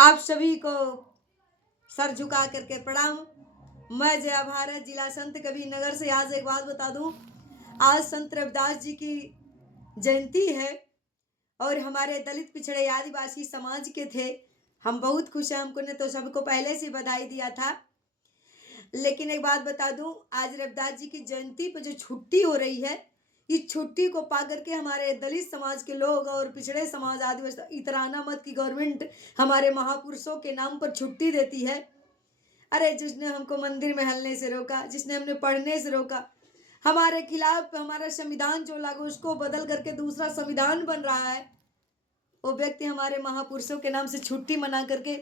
आप सभी को सर झुका करके प्रणाम। मैं जया भारत, जिला संत कबीर नगर से। आज एक बात बता दूं, आज संत रविदास जी की जयंती है और हमारे दलित पिछड़े आदिवासी समाज के थे। हम बहुत खुश हैं। हमको ने तो सबको पहले से बधाई दिया था। लेकिन एक बात बता दूं, आज रविदास जी की जयंती पर जो छुट्टी हो रही है, इस छुट्टी को पा करके हमारे दलित समाज के लोग और पिछड़े समाज आदिवासी इतराना मत की गवर्नमेंट हमारे महापुरुषों के नाम पर छुट्टी देती है। अरे जिसने हमको मंदिर में हलने से रोका, जिसने हमने पढ़ने से रोका, हमारे खिलाफ हमारा संविधान जो लागू उसको बदल करके दूसरा संविधान बन रहा है, वो व्यक्ति हमारे महापुरुषों के नाम से छुट्टी मना करके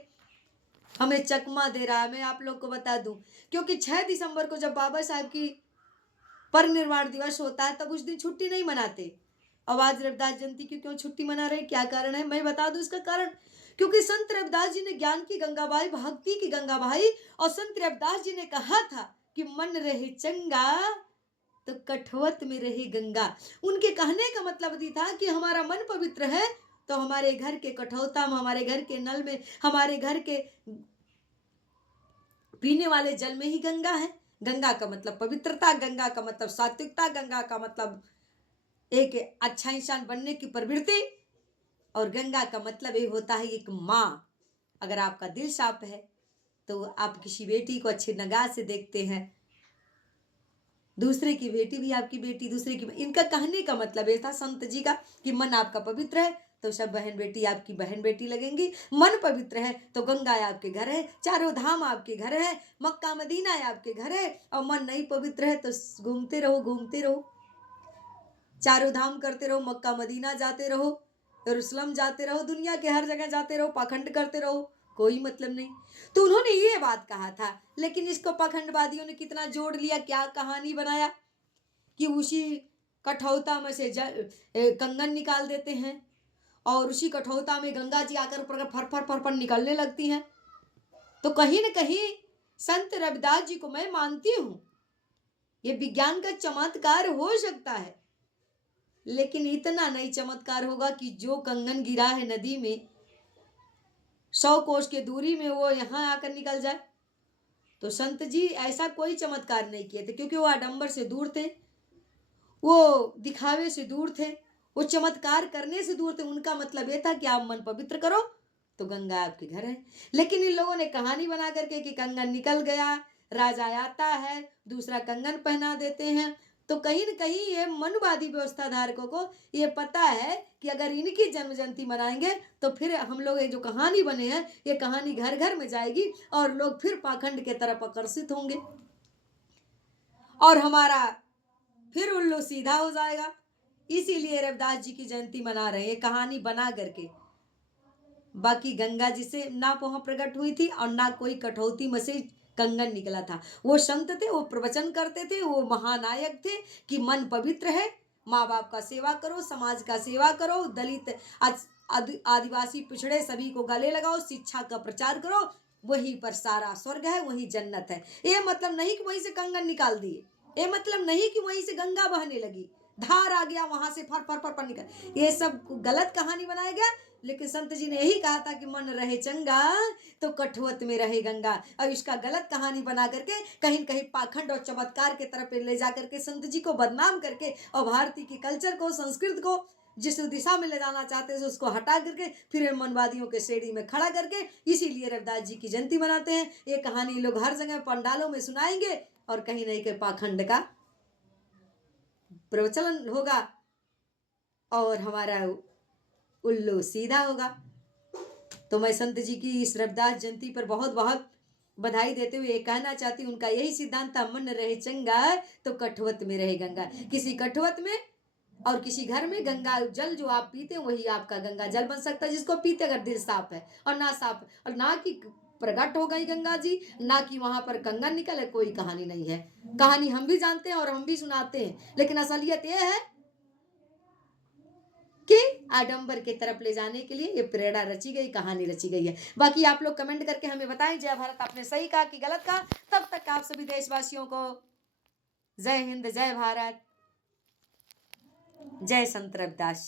हमें चकमा दे रहा है। मैं आप लोग को बता दूं, क्योंकि 6 दिसंबर को जब बाबा साहब की परिनिर्वाण दिवस होता है तब उस दिन छुट्टी नहीं मनाते। अब आज रविदास जयंती की क्यों छुट्टी मना रहे, क्या कारण है? मैं बता दूं इसका कारण, क्योंकि संत रविदास जी ने ज्ञान की गंगा बहाई, भक्ति की गंगा बहाई, और संत रविदास जी ने कहा था कि मन रहे चंगा तो कठवत में रहे गंगा। उनके कहने का मतलब ये था कि हमारा मन पवित्र है तो हमारे घर के कठौता में, हमारे घर के नल में, हमारे घर के पीने वाले जल में ही गंगा है। गंगा का मतलब पवित्रता, गंगा का मतलब सात्विकता, गंगा का मतलब एक अच्छा इंसान बनने की प्रवृत्ति, और गंगा का मतलब ये होता है एक माँ। अगर आपका दिल साफ है तो आप किसी बेटी को अच्छी निगाह से देखते हैं, दूसरे की बेटी भी आपकी बेटी, दूसरे की। इनका कहने का मतलब ये था संत जी का कि मन आपका पवित्र है तो सब बहन बेटी आपकी बहन बेटी लगेंगी। मन पवित्र है तो गंगा आपके घर है, चारों धाम आपके घर है, मक्का मदीना आपके घर है। और मन नहीं पवित्र है तो घूमते रहो, घूमते रहो, चारों धाम करते रहो, मक्का मदीना जाते रहो, यरूशलेम जाते रहो, दुनिया के हर जगह जाते रहो, पाखंड करते रहो, कोई मतलब नहीं। तो उन्होंने ये बात कहा था, लेकिन इसको पाखंडवादियों ने कितना जोड़ लिया, क्या कहानी बनाया कि उसी कठौता में से कंगन निकाल देते हैं और उसी कठौता में गंगा जी आकर फर फर फर फर निकलने लगती हैं। तो कहीं न कहीं संत रविदास जी को मैं मानती हूं, ये विज्ञान का चमत्कार हो सकता है, लेकिन इतना नहीं चमत्कार होगा कि जो कंगन गिरा है नदी में 100 कोस के दूरी में वो यहाँ आकर निकल जाए। तो संत जी ऐसा कोई चमत्कार नहीं किए थे, क्योंकि वो आडंबर से दूर थे, वो दिखावे से दूर थे, वो चमत्कार करने से दूर थे। उनका मतलब ये था कि आप मन पवित्र करो तो गंगा आपके घर है। लेकिन इन लोगों ने कहानी बना करके कि कंगन निकल गया, राजा आता है, दूसरा कंगन पहना देते हैं। तो कहीं न कहीं ये मनवादी व्यवस्था धारकों को ये पता है कि अगर इनकी जन्म जयंती मनाएंगे तो फिर हम लोग ये जो कहानी बने हैं, ये कहानी घर घर में जाएगी और लोग फिर पाखंड के तरफ आकर्षित होंगे और हमारा फिर उल्लू सीधा हो जाएगा। इसीलिए रविदास जी की जयंती मना रहे हैं, कहानी बना करके। बाकी गंगा जी से ना वहां प्रकट हुई थी और ना कोई कठौती में से कंगन निकला था। वो संत थे, वो प्रवचन करते थे, वो महानायक थे कि मन पवित्र है, माँ बाप का सेवा करो, समाज का सेवा करो, दलित आदिवासी पिछड़े सभी को गले लगाओ, शिक्षा का प्रचार करो, वहीं पर सारा स्वर्ग है, वहीं जन्नत है। ये मतलब नहीं कि वहीं से कंगन निकाल दिए, ये मतलब नहीं कि वहीं से गंगा बहने लगी, धार आ गया वहां से फर फर फर फर निकल। ये सब गलत कहानी बनाया गया। लेकिन संत जी ने यही कहा था कि मन रहे चंगा तो कठवत में रहे गंगा। और इसका गलत कहानी बना करके कहीं कहीं पाखंड और चमत्कार के तरफ ले जा करके संत जी को बदनाम करके और भारतीय की कल्चर को, संस्कृत को जिस दिशा में ले जाना चाहते थे उसको हटा करके फिर मनवादियों के श्रेणी में खड़ा करके, इसीलिए रविदास जी की जयंती मनाते हैं। ये कहानी लोग हर जगह पंडालों में सुनाएंगे और कहीं नहीं के पाखंड का प्रवचन होगा और हमारा उल्लू सीधा होगा। तो मैं संत जी की इस रविदास जयंती पर बहुत बहुत बधाई देते हुए ये कहना चाहती हूँ, उनका यही सिद्धांत था, मन रहे चंगा तो कठवत में रहे गंगा। किसी कठवत में और किसी घर में गंगा जल जो आप पीते हैं वही आपका गंगा जल बन सकता है, जिसको पीते अगर दिल साफ है और ना साफ और ना कि प्रकट हो गई गंगा जी, ना कि वहां पर कंगन निकले, कोई कहानी नहीं है। कहानी हम भी जानते हैं और हम भी सुनाते हैं, लेकिन असलियत यह है कि आडंबर के तरफ ले जाने के लिए ये प्रेरणा रची गई, कहानी रची गई है। बाकी आप लोग कमेंट करके हमें बताएं जय भारत आपने सही कहा कि गलत कहा। तब तक आप सभी देशवासियों को जय हिंद, जय भारत, जय संत रविदास।